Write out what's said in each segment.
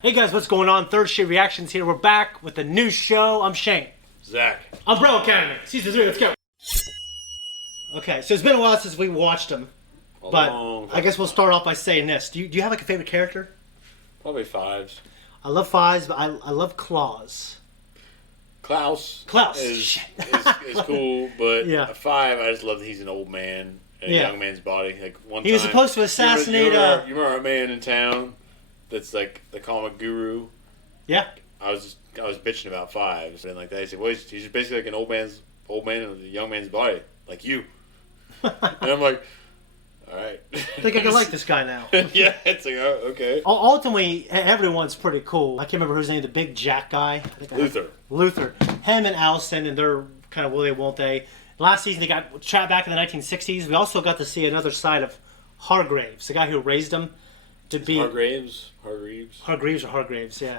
Hey guys, what's going on? Third Shift Reactions here. We're back with a new show. I'm Shane. Zakk. Sparrow Academy, Season 3, let's go. Okay, so it's been a while since we watched them. But I guess we'll start off by saying this. Do you have like a favorite character? Probably Fives. I love Fives, but I love Claus. Klaus is cool, but yeah. Five, I just love that he's an old man in a young man's body. Like he was supposed to assassinate. You remember a man in town that's like the comic guru? Yeah. I was bitching about Fives and like that. He said, "Well, he's just basically like an old man in a young man's body, like you." And I'm like, all right. I think I can like this guy now. Yeah, it's like, oh, okay. Ultimately, everyone's pretty cool. I can't remember whose name, the big Jack guy. Luther. Him and Allison, and they're kind of will they, won't they. Last season, they got trapped back in the 1960s. We also got to see another side of Hargraves, the guy who raised him to be... Hargreaves, yeah.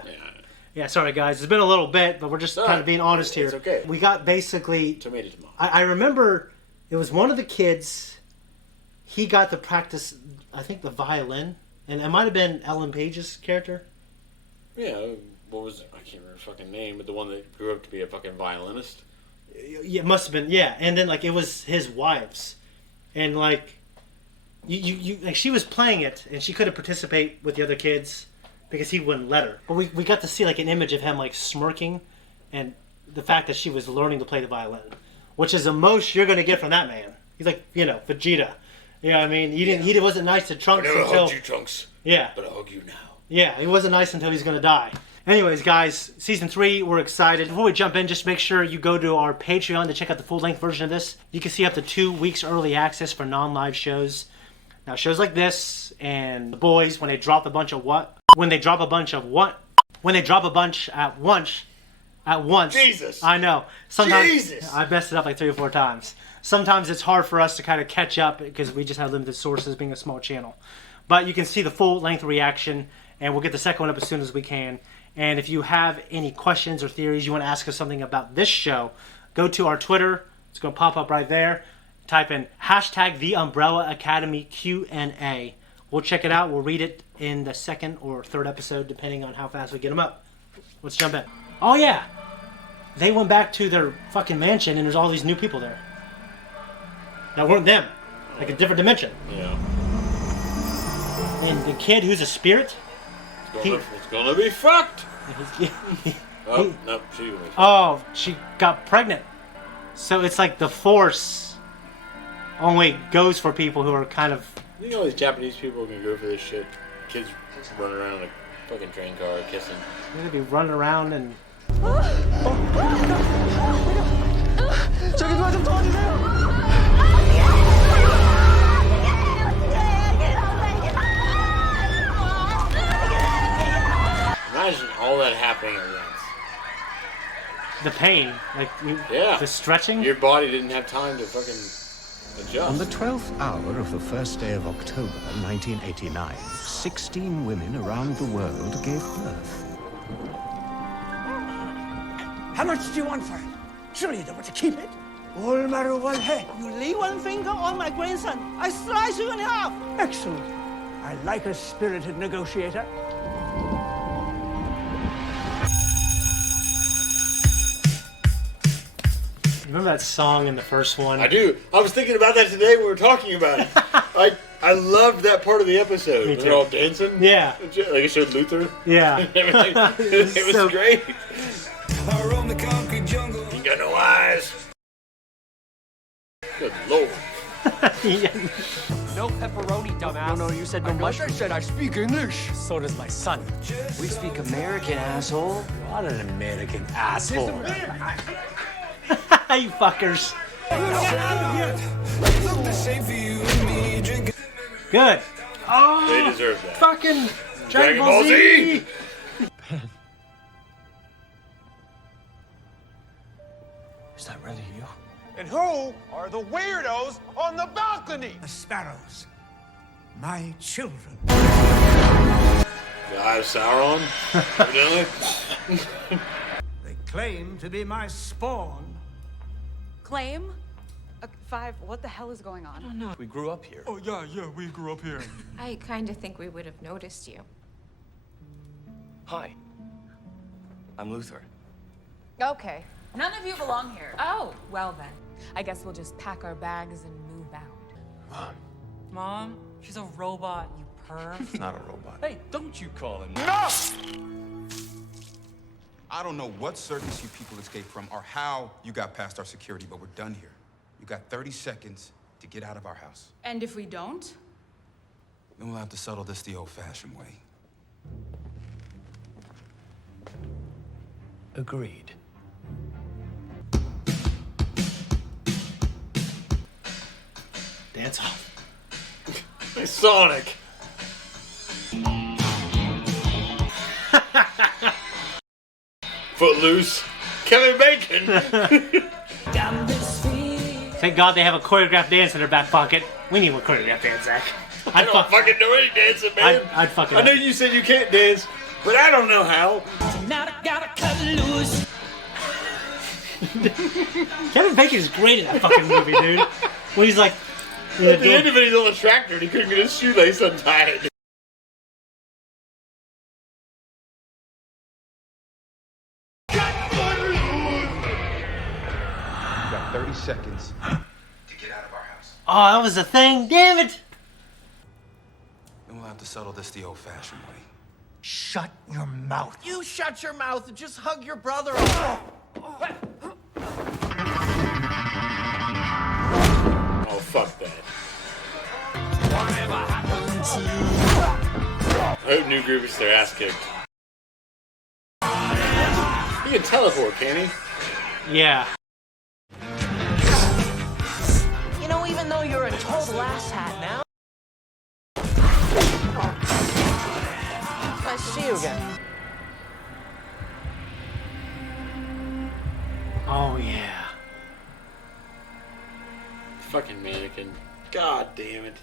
Yeah, sorry guys. It's been a little bit, but we're just kind of being honest here. It's okay. We got basically... Tomato. I remember it was one of the kids... He got to practice, I think, the violin. And it might have been Ellen Page's character. Yeah, what was it? I can't remember her fucking name, but the one that grew up to be a fucking violinist. Yeah, it must have been, yeah. And then, like, it was his wife's. And, like, like, she was playing it, and she couldn't participate with the other kids because he wouldn't let her. But we got to see, like, an image of him, like, smirking, and the fact that she was learning to play the violin, which is the most you're going to get from that man. He's like, you know, Vegeta. You know what I mean? He wasn't nice to Trunks until... I never hugged you, Trunks. Yeah. But I'll hug you now. Yeah, he wasn't nice until he's going to die. Anyways, guys, Season 3, we're excited. Before we jump in, just make sure you go to our Patreon to check out the full-length version of this. You can see up to 2 weeks early access for non-live shows. Now, shows like this and The Boys, when they drop a bunch of what? When they drop a bunch at once. Jesus. I know. Sometimes Jesus. I messed it up like 3 or 4 times. Sometimes it's hard for us to kind of catch up because we just have limited sources being a small channel. But you can see the full-length reaction, and we'll get the second one up as soon as we can. And if you have any questions or theories, you want to ask us something about this show, go to our Twitter. It's going to pop up right there. Type in hashtag The Umbrella Academy Q&A. We'll check it out. We'll read it in the second or third episode, depending on how fast we get them up. Let's jump in. Oh, yeah. They went back to their fucking mansion, and there's all these new people there. That weren't them. Like a different dimension. Yeah. And the kid who's a spirit... It's gonna be fucked! She got pregnant. So it's like the Force only goes for people who are kind of... You know all these Japanese people are gonna go for this shit? Kids running around in a fucking train car kissing. They're gonna be running around and... Imagine all that happening at once. The pain, like the stretching. Your body didn't have time to fucking adjust. On the 12th hour of the first day of October, 1989, 16 women around the world gave birth. How much do you want for it? Surely you don't want to keep it. All matter one head. You lay one finger on my grandson, I slice you in half. Excellent. I like a spirited negotiator. Remember that song in the first one? I do. I was thinking about that today when we were talking about it. I loved that part of the episode. Me too. They're all dancing. Yeah. Like it showed Luther. Yeah. It was so great. You got no eyes. Good Lord. No pepperoni, dumbass. No, you said no mushroom. I said I speak English. So does my son. We speak American, asshole. What an American asshole. You fuckers. Good. Oh, They deserve that. Fucking Dragon Ball Z. Is that really you? And who are the weirdos on the balcony? The Sparrows. My children. The Eye of Sauron, evidently. They claim to be my spawn. Claim? Five, what the hell is going on? I don't know. We grew up here. Oh, yeah, we grew up here. I kind of think we would have noticed you. Hi. I'm Luther. Okay. None of you belong here. Oh, well then. I guess we'll just pack our bags and move out. Mom. Mom, she's a robot, you perv. It's not a robot. Hey, don't you call him. Enough! I don't know what circus you people escaped from or how you got past our security, but we're done here. You got 30 seconds to get out of our house. And if we don't? Then we'll have to settle this the old-fashioned way. Agreed. Dance off. Sonic. Footloose. Kevin Bacon. Thank God they have a choreographed dance in their back pocket. We need a choreographed dance, Zakk. I don't fucking know any dancing, man. I'd fucking. I know you said you can't dance, but I don't know how. Kevin Bacon is great in that fucking movie, dude. When he's like, at the end of it, he's on the tractor and he couldn't get his shoelace untied. You got 30 seconds to get out of our house. oh, that was a thing. Damn it! Then we'll have to settle this the old-fashioned way. Shut your mouth. You shut your mouth and just hug your brother. Oh, fuck that. I hope new group gets their ass kicked. He can teleport, can he? Yeah. You know, even though you're a total asshat now. Nice to see you again. Oh yeah. Fucking mannequin. God damn it.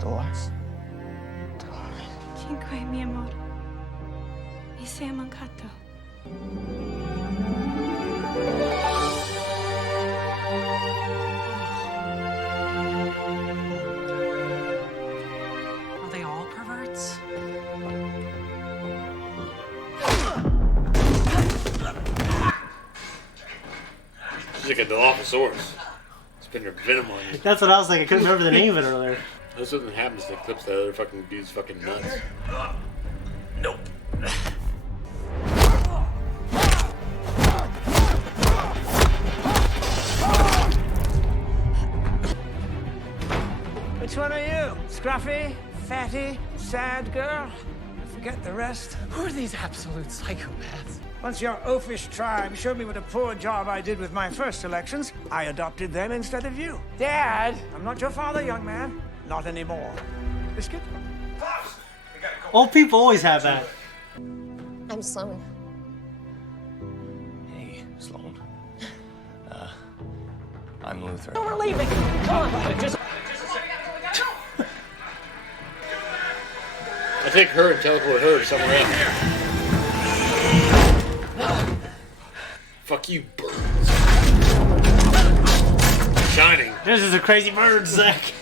Dolores. Cinque, mi amor. Mi sei mancato. Are they all perverts? She's like a Dilophosaurus. Spin her venom on you. That's what I was like. I couldn't remember the name of it earlier. That's something happens to clips that other fucking dude's fucking nuts. Nope. Which one are you? Scruffy? Fatty? Sad girl? Forget the rest. Who are these absolute psychopaths? Once your oafish tribe showed me what a poor job I did with my first selections, I adopted them instead of you. Dad! I'm not your father, young man. Not anymore. Biscuit? Old people always have that. I'm Sloan. Hey, Sloan. I'm Luther. We're leaving. Come on, just. I take her and teleport her somewhere else. Fuck you, birds. Shining. This is a crazy bird, Zakk.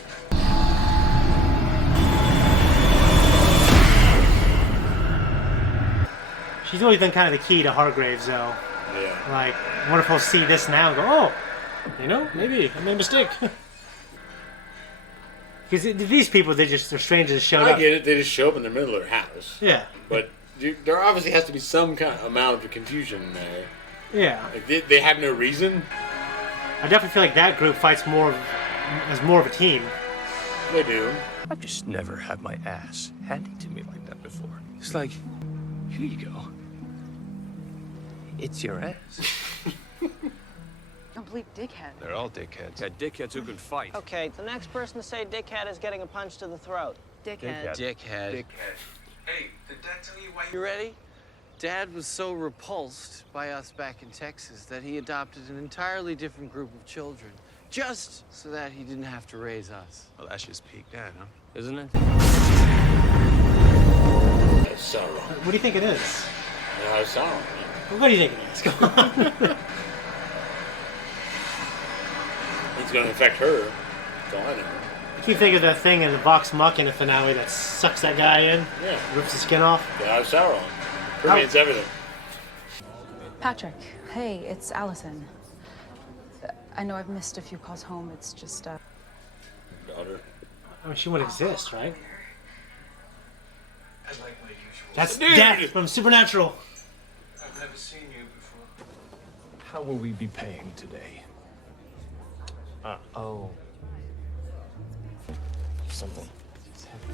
She's always been kind of the key to Hargraves, though. Yeah. Like, I wonder if we'll see this now and go, oh, you know, maybe I made a mistake. Because these people, they're strangers that showed up. I get it. They just show up in the middle of their house. Yeah. But there obviously has to be some kind of amount of confusion there. Yeah. Like they have no reason. I definitely feel like that group fights as more of a team. They do. I've just never had my ass handed to me like that before. It's like, here you go. It's your ass. Complete dickhead. They're all dickheads. Yeah, dickheads who can fight. Okay, the next person to say dickhead is getting a punch to the throat. Dickhead. Dickhead. Hey, did Dad tell you why You ready? Dad was so repulsed by us back in Texas that he adopted an entirely different group of children, just so that he didn't have to raise us. Well, that's just peak dad, huh? Isn't it? That's so wrong. What do you think it is? Yeah, I saw him. What do you think it is? Come on. It's going to affect her. That's all I know. keep thinking of that thing in the Vox Machina finale that sucks that guy in. Yeah. Rips the skin off. Yeah, Sauron. Permeates everything. Patrick, hey, it's Allison. I know I've missed a few calls home. It's just, Daughter. I mean, she wouldn't exist, right? I like my usual. That's Death from Supernatural. I've never seen you before. How will we be paying today? Oh. Something.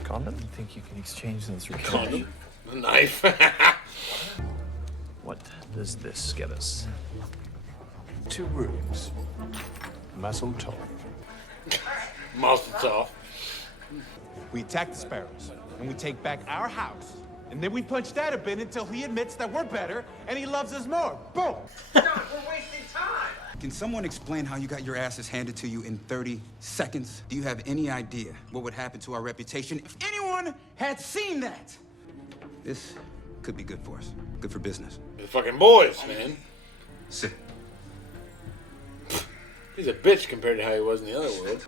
Condom? You think you can exchange those for Condom? A knife. What does this get us? 2 rooms. Mazel tov. Mazel tov. We attack the Sparrows, and we take back our house. And then we punch Dad a bit until he admits that we're better and he loves us more. Boom! John, we're wasting time. Can someone explain how you got your asses handed to you in 30 seconds? Do you have any idea what would happen to our reputation if anyone had seen that? This could be good for us. Good for business. The fucking boys, man. Sit. He's a bitch compared to how he was in the other world.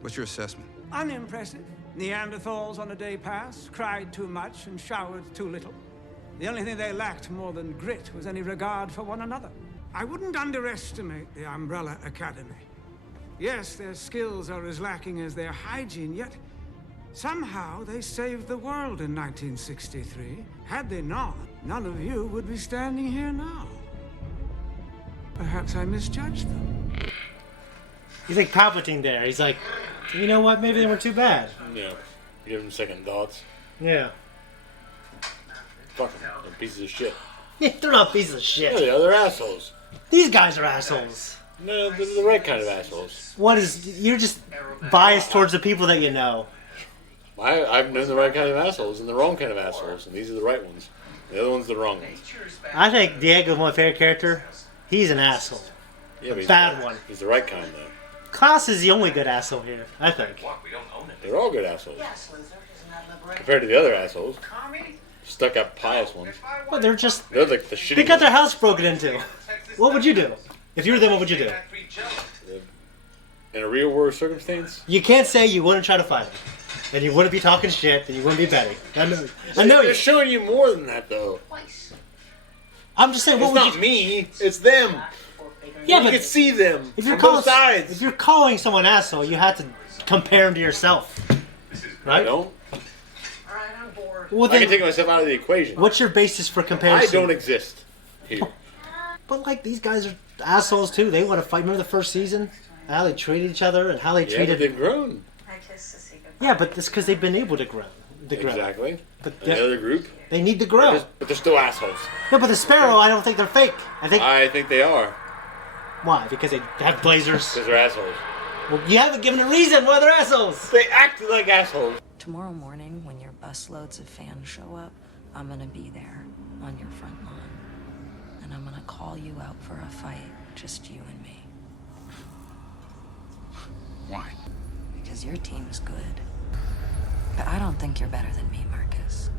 What's your assessment? Unimpressive. Neanderthals on a day pass, cried too much and showered too little. The only thing they lacked more than grit was any regard for one another. I wouldn't underestimate the Umbrella Academy. Yes, their skills are as lacking as their hygiene, yet somehow they saved the world in 1963. Had they not, none of you would be standing here now. Perhaps I misjudged them. He's like Palpatine there. He's like, you know what? Maybe they weren't too bad. Yeah. Give him second thoughts. Yeah. Fuck them. They're pieces of shit. Yeah, they're not pieces of shit. Yeah, they are. They're assholes. These guys are assholes. No, they're the right kind of assholes. What is... You're just biased towards the people that you know. I've known the right kind of assholes and the wrong kind of assholes, and these are the right ones. The other ones are the wrong ones. I think Diego's my favorite character. He's an asshole. Yeah, but Bad one. He's the right kind, though. Klaus is the only good asshole here, I think. They're all good assholes. Compared to the other assholes. Stuck up pious ones. Well, they're just... They're like the shitty They got their ones. house broken into. What would you do? If you were them, what would you do? In a real world circumstance? You can't say you wouldn't try to fight them. And you wouldn't be talking shit, and you wouldn't be betting. I know They're you. showing you more than that, though. I'm just saying, what It's would not you... me. It's them. Yeah, you but can see them if you're on calling, both sides. if you're calling someone asshole, you have to compare them to yourself, right? I don't. Well, I then, can take myself out of the equation. what's your basis for comparison? I don't exist here. But like these guys are assholes too. They want to fight. Remember the first season? How they treated each other and how they Yeah, treated. but they've grown. Yeah, but it's because they've been able to grow. Exactly. But And the other group. they need to grow. But they're still assholes. No, but the Sparrow, I don't think they're fake. I think they are. Why? Because they have blazers. Because they're assholes. Well, you haven't given a reason why they're assholes. They act like assholes. Tomorrow morning, when your busloads of fans show up, I'm gonna be there on your front lawn. And I'm gonna call you out for a fight, just you and me. Why? Because your team's good. But I don't think you're better than me, Marcus.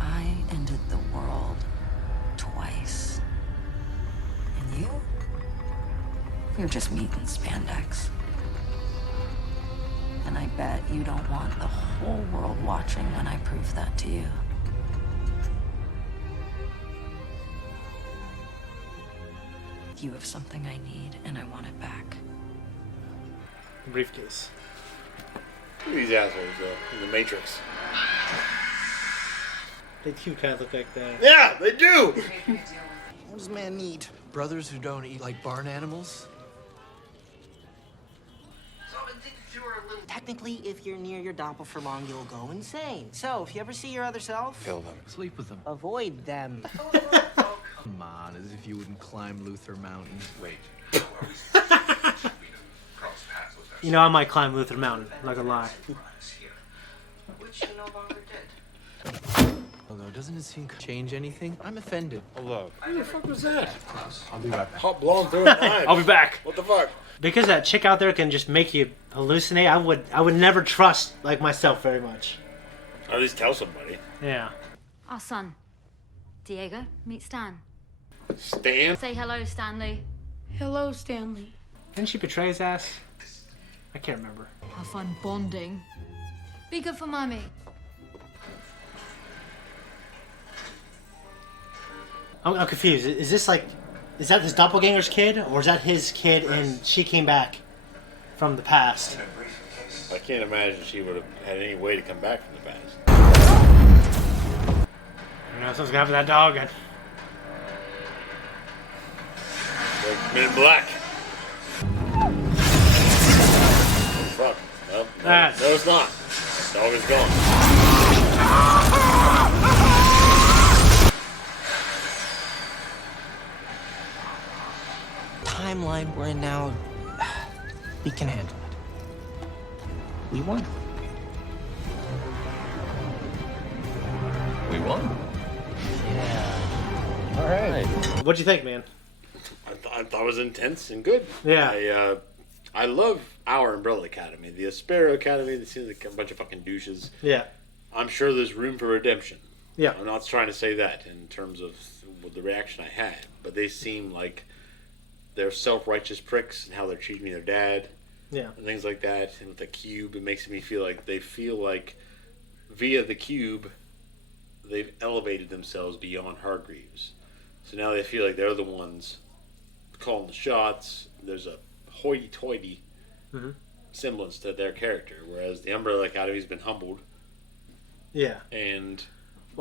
I ended the world twice. And you? You're just meat and spandex. And I bet you don't want the whole world watching when I prove that to you. You have something I need, and I want it back. Briefcase. Look at these assholes, though, in the Matrix. They do kind of look like that. Yeah, they do! What does man need? Brothers who don't eat like barn animals? Technically, if you're near your doppel for long, you'll go insane. So, if you ever see your other self, Kill them. Sleep with them. avoid them. Come on, as if you wouldn't climb Luther Mountain. Wait. You know, I might climb Luther Mountain. I'm not gonna lie. Which you no longer did. Although, doesn't it seem to change anything? I'm offended. Hello. Who the fuck was that? I'll be right back. Hot blonde throwing knives. I'll be back. What the fuck? Because that chick out there can just make you hallucinate, I would never trust like myself very much. Or at least tell somebody. Yeah. Our son, Diego, meet Stan. Stan? Say hello, Stanley. Hello, Stanley. Didn't she betray his ass? I can't remember. Have fun bonding. Be good for Mommy. I'm confused. Is that his doppelganger's kid, or is that his kid and she came back from the past? I can't imagine she would have had any way to come back from the past. You know, something's gonna happen to that dog. Like Men in Black. Fuck. No, it's not. The dog is gone. Timeline we're in now, we can handle it. We won. We won? Yeah. All right. What'd you think, man? I thought it was intense and good. Yeah. I love our Umbrella Academy. The Sparrow Academy, they seem like a bunch of fucking douches. Yeah. I'm sure there's room for redemption. Yeah. I'm not trying to say that in terms of the reaction I had, but they seem like they're self-righteous pricks and how they're treating their dad. Yeah. And things like that. And with the cube, it makes me feel like they feel like via the cube, they've elevated themselves beyond Hargreaves. So now they feel like they're the ones calling the shots. There's a hoity-toity semblance to their character, whereas the Umbrella Academy's been humbled. Yeah. And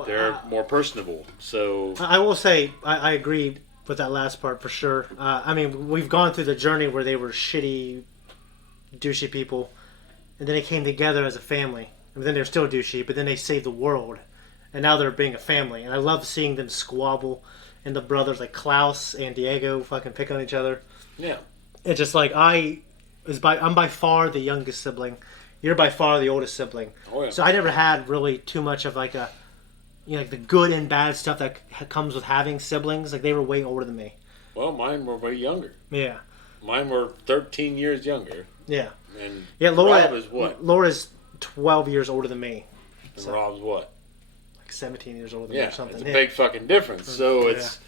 they're more personable. So I will say, I agreed with that last part for sure. I mean, we've gone through the journey where they were shitty, douchey people, and then they came together as a family. And then they're still douchey, but then they saved the world. And now they're being a family. And I love seeing them squabble, and the brothers like Klaus and Diego fucking pick on each other. Yeah. It's just like I'm by far the youngest sibling. You're by far the oldest sibling. Oh, yeah. So I never had really too much of like like the good and bad stuff that comes with having siblings. Like they were way older than me. Well, mine were way younger. Yeah. Mine were 13 years younger. Yeah. And Laura Rob is what? Laura's 12 years older than me. And Rob's what? Like 17 years older than me or something. It's a big fucking difference. So it's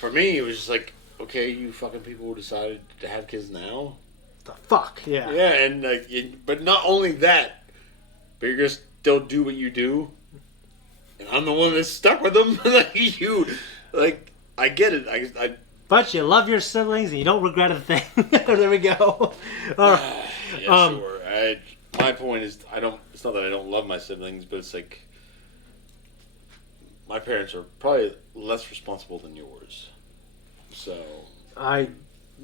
for me, it was just like, okay, you fucking people decided to have kids now. The fuck, yeah. Yeah, and like, but not only that, but you're gonna still do what you do, and I'm the one that's stuck with them. I get it. I But you love your siblings and you don't regret a thing. There we go. Yeah, sure. My point is, it's not that I don't love my siblings, but it's like my parents are probably less responsible than yours. So I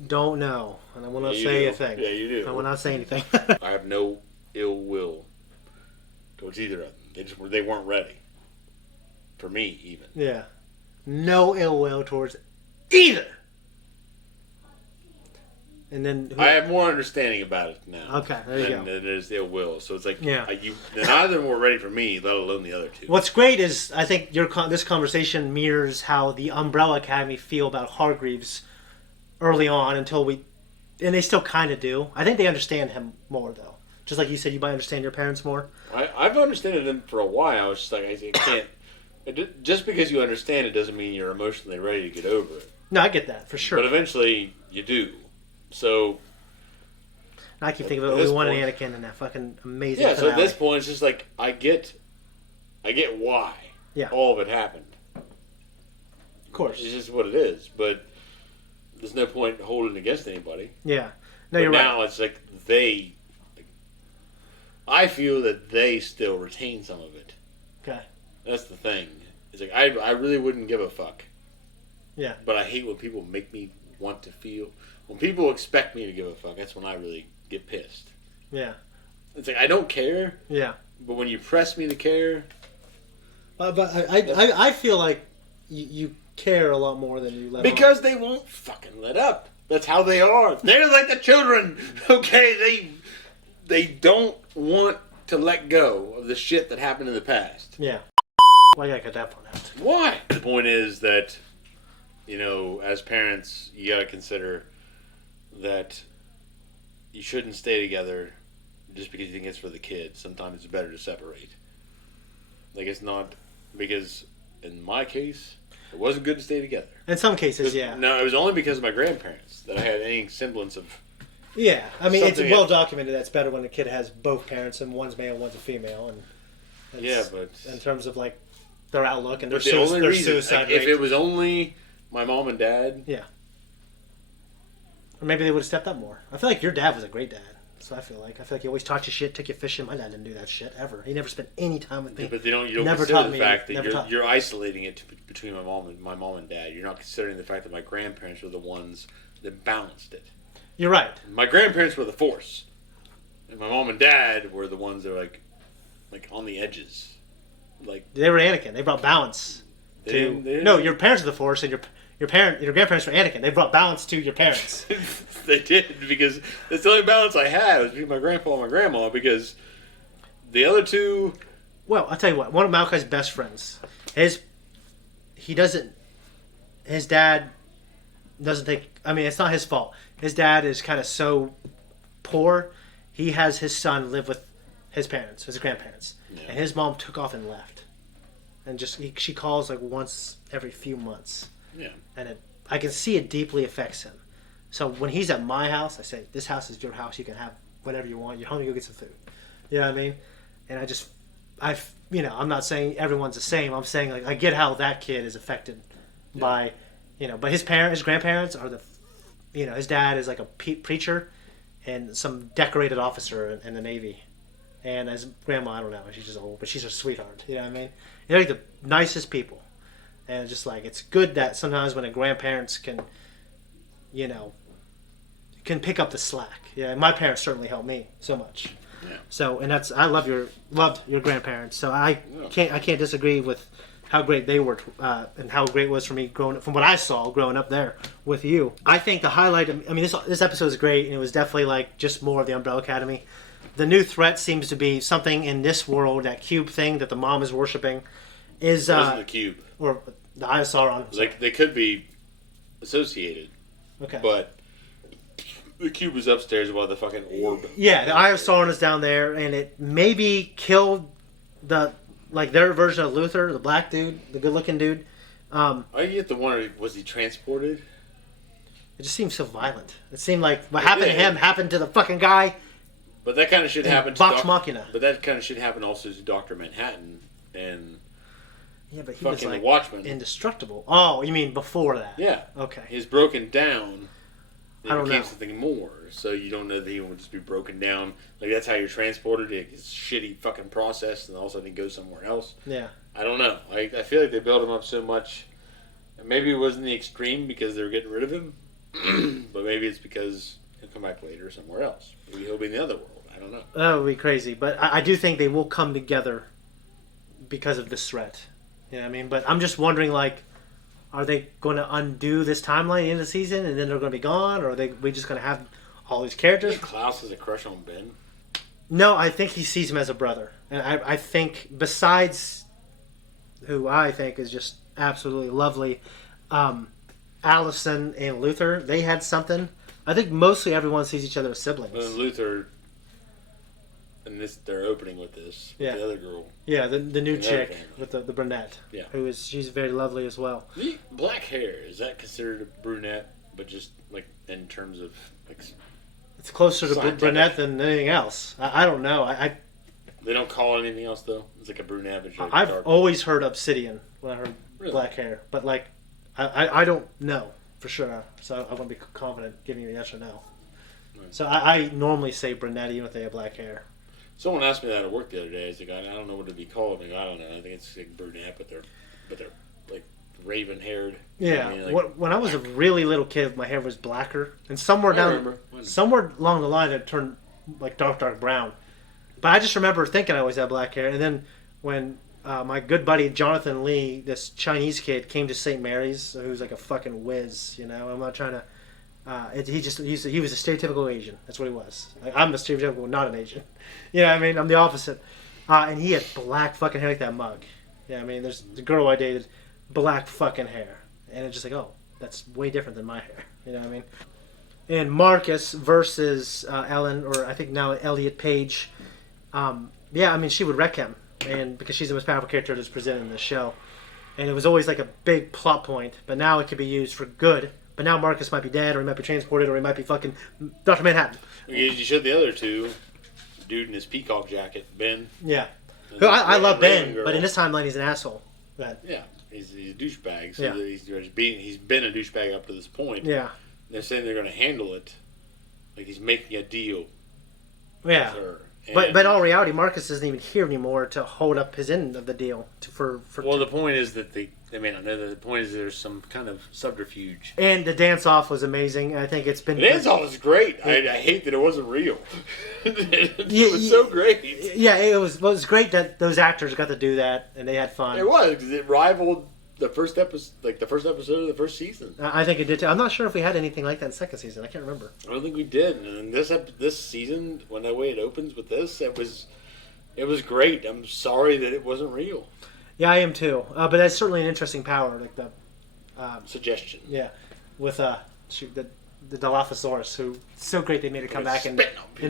don't know, and I will not say anything. Yeah, you do. I will not say anything. I have no ill will towards either of them. They weren't ready for me, even. Yeah, no ill will towards either. And then I have more understanding about it now. Okay, there you go. Than there's ill will. So it's like, Yeah. Neither of them were ready for me, let alone the other two. What's great is I think this conversation mirrors how the Umbrella Academy feel about Hargreaves early on and they still kind of do. I think they understand him more though. Just like you said, you might understand your parents more. I've understood them for a while. It's just like I can't. Just because you understand it doesn't mean you're emotionally ready to get over it. No, I get that for sure. But eventually you do. So I keep thinking about Obi-Wan and Anakin and that fucking amazing. Yeah. finale. So at this point, it's just like I get why all of it happened. Of course, it's just what it is. But there's no point holding against anybody. Yeah. No, you're right. Now it's like I feel that they still retain some of it. Okay. That's the thing. It's like I really wouldn't give a fuck. Yeah. But I hate when people make me want to feel. When people expect me to give a fuck, that's when I really get pissed. Yeah. It's like I don't care. Yeah. But when you press me to care. But I feel like you care a lot more than you let Because on. they won't fucking let up. That's how they are. They're like the children. Okay, they don't want to let go of the shit that happened in the past. Yeah. Why gotta cut that part out? Why? The point is that, as parents, you gotta consider that you shouldn't stay together just because you think it's for the kids. Sometimes it's better to separate. Like, it's not, because in my case, it wasn't good to stay together. In some cases, yeah. No, it was only because of my grandparents that I had any semblance of Yeah, I mean, it's Something well documented that it's better when the kid has both parents and one's male, one's a female, and but in terms of like their outlook and their, the only their reason, suicide if rate. it was only my mom and dad, yeah, or maybe they would have stepped up more. I feel like your dad was a great dad. So I feel like he always taught you shit, took you fishing. My dad didn't do that shit ever. He never spent any time with me. Yeah, but you don't never consider taught the me, fact that you're isolating it between my mom and dad. You're not considering the fact that my grandparents were the ones that balanced it. You're right. My grandparents were the force, and my mom and dad were the ones that were like on the edges. Like they were Anakin. They brought balance. No, your parents are the force, and your grandparents were Anakin. They brought balance to your parents. They did, because that's the only balance I had was between my grandpa and my grandma, because the other two... Well, I'll tell you what. One of Malachi's best friends, his dad doesn't think... I mean, it's not his fault. His dad is kind of so poor, he has his son live with his parents, his grandparents. Yeah. And his mom took off and left. And she calls like once every few months. Yeah. And I can see it deeply affects him. So when he's at my house, I say, this house is your house. You can have whatever you want. You're home, you go get some food. You know what I mean? And I'm not saying everyone's the same. I'm saying, like, I get how that kid is affected by, but his grandparents are his dad is like a preacher and some decorated officer in the Navy. And his grandma, I don't know, she's just old, but she's a sweetheart. You know what I mean? They're like the nicest people. And it's just like, it's good that sometimes when grandparents can pick up the slack. Yeah, my parents certainly helped me so much. Yeah. So, and I loved your grandparents. So I can't disagree with how great they were and how great it was for me growing up, from what I saw growing up there with you. I think the highlight, this episode is great, and it was definitely like just more of the Umbrella Academy. The new threat seems to be something in this world, that cube thing that the mom is worshiping. It wasn't the cube. Or the Eye of Sauron. Like, they could be associated. Okay. But the cube was upstairs while the fucking orb. Yeah, the Eye of Sauron is down there, and it maybe killed their version of Luther, the black dude, the good-looking dude. I get the wonder, was he transported? It just seems so violent. It seemed like what happened to him happened to the fucking guy. But that kind of shit happened to Vox Machina. But that kind of shit happened also to Dr. Manhattan and but he fucking was like the Watchmen. Indestructible. Oh, you mean before that? Yeah. Okay. He's broken down. It I don't became know. something more. So you don't know that he would just be broken down. Like, that's how you're transported. It's shitty fucking process, and all of a sudden he goes somewhere else. Yeah. I don't know. I feel like they built him up so much. And maybe it wasn't the extreme because they were getting rid of him. But maybe it's because he'll come back later somewhere else. Maybe he'll be in the other world. I don't know. That would be crazy. But I do think they will come together because of this threat. You know what I mean? But I'm just wondering, like, are they going to undo this timeline in the season and then they're going to be gone? Or are we just going to have all these characters? Klaus has a crush on Ben. No, I think he sees him as a brother. And I think, besides who I think is just absolutely lovely, Allison and Luther, they had something. I think mostly everyone sees each other as siblings. Well, Luther, and they're opening with this. With the other girl. Yeah, the new chick with the brunette. Yeah. She's very lovely as well. The black hair, is that considered a brunette, but just like in terms of like? It's closer to brunette than anything else. I don't know. They don't call it anything else though. It's like a brunette. But like I've dark. always heard obsidian when I heard Really? black hair, but like I don't know for sure, so I won't be confident giving you a yes or no. Right. So I normally say brunette even if they have black hair. Someone asked me that at work the other day. I was like, I don't know what it'd be called. I don't know. I think it's like brunette, but they're like raven haired. Yeah. You know what I mean? When I was a really little kid, my hair was blacker, and somewhere along the line it turned like dark brown. But I just remember thinking I always had black hair, and then when my good buddy Jonathan Lee, this Chinese kid, came to St. Mary's, who's like a fucking whiz, you know. I'm not trying to. He was a stereotypical Asian. That's what he was. Like, I'm a stereotypical, not an Asian. You know what I mean? I'm the opposite. And he had black fucking hair like that mug. Yeah, I mean, there's the girl I dated, black fucking hair, and it's just like, oh, that's way different than my hair. You know what I mean? And Marcus versus Ellen, or I think now Elliot Page. Yeah, I mean, she would wreck him, and because she's the most powerful character that's presented in the show, and it was always like a big plot point. But now it could be used for good But now Marcus might be dead, or he might be transported, or he might be fucking Dr. Manhattan. You showed the other two. Dude in his peacock jacket, Ben. Yeah. I love Ben, girl. but in this timeline he's an asshole. Yeah, he's a douchebag. So Yeah. he's been a douchebag up to this point. Yeah. They're saying they're going to handle it like he's making a deal. Yeah. With her. But in all reality, Marcus isn't even here anymore to hold up his end of the deal. The point is that they may not know that. The point is there's some kind of subterfuge. And the dance off was amazing. I think it's been. The dance off was great. I hate that it wasn't real. It was so great. Yeah, it was great that those actors got to do that and they had fun. It was because it rivaled the first episode, of the first season. I think it did too. I'm not sure if we had anything like that in the second season. I can't remember. I don't think we did. And this season, when the way it opens with this, it was great. I'm sorry that it wasn't real. Yeah, I am too. But that's certainly an interesting power, like the suggestion. Yeah, with the Dilophosaurus, who so great they made it come back in the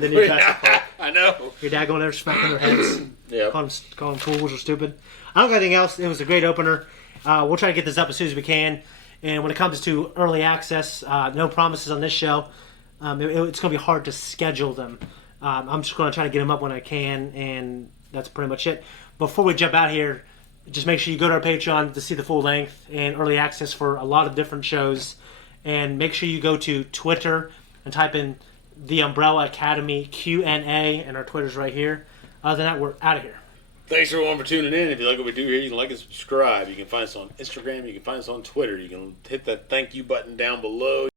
new Jurassic Park. I know. Your dad going there smacking their heads. Yeah. Calling them tools or stupid. I don't got anything else. It was a great opener. We'll try to get this up as soon as we can. And when it comes to early access, no promises on this show. It's going to be hard to schedule them. I'm just going to try to get them up when I can, and that's pretty much it. Before we jump out here, just make sure you go to our Patreon to see the full length and early access for a lot of different shows. And make sure you go to Twitter and type in the Umbrella Academy Q&A, and our Twitter's right here. Other than that, we're out of here. Thanks everyone for tuning in. If you like what we do here, you can like and subscribe. You can find us on Instagram. You can find us on Twitter. You can hit that thank you button down below.